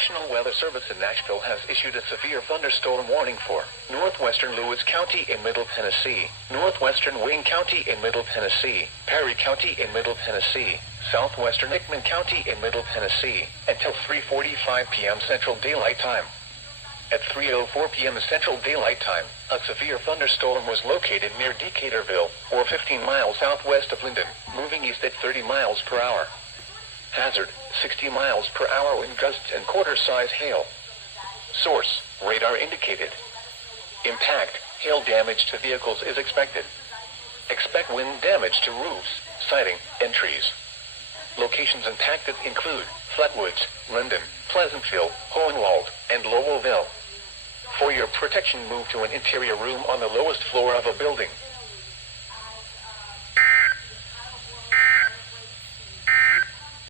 National Weather Service in Nashville has issued a severe thunderstorm warning for northwestern Lewis County in Middle Tennessee, northwestern Wayne County in Middle Tennessee, Perry County in Middle Tennessee, southwestern Hickman County in Middle Tennessee, until 3:45 p.m. Central Daylight Time. At 3:04 p.m. Central Daylight Time, a severe thunderstorm was located near Decaturville, or 15 miles southwest of Linden, moving east at 30 miles per hour. Hazard, 60 miles per hour wind gusts and quarter-size hail. Source, radar indicated. Impact, hail damage to vehicles is expected. Expect wind damage to roofs, siding, and trees. Locations impacted include Flatwoods, Linden, Pleasantville, Hohenwald, and Lowellville. For your protection, move to an interior room on the lowest floor of a building.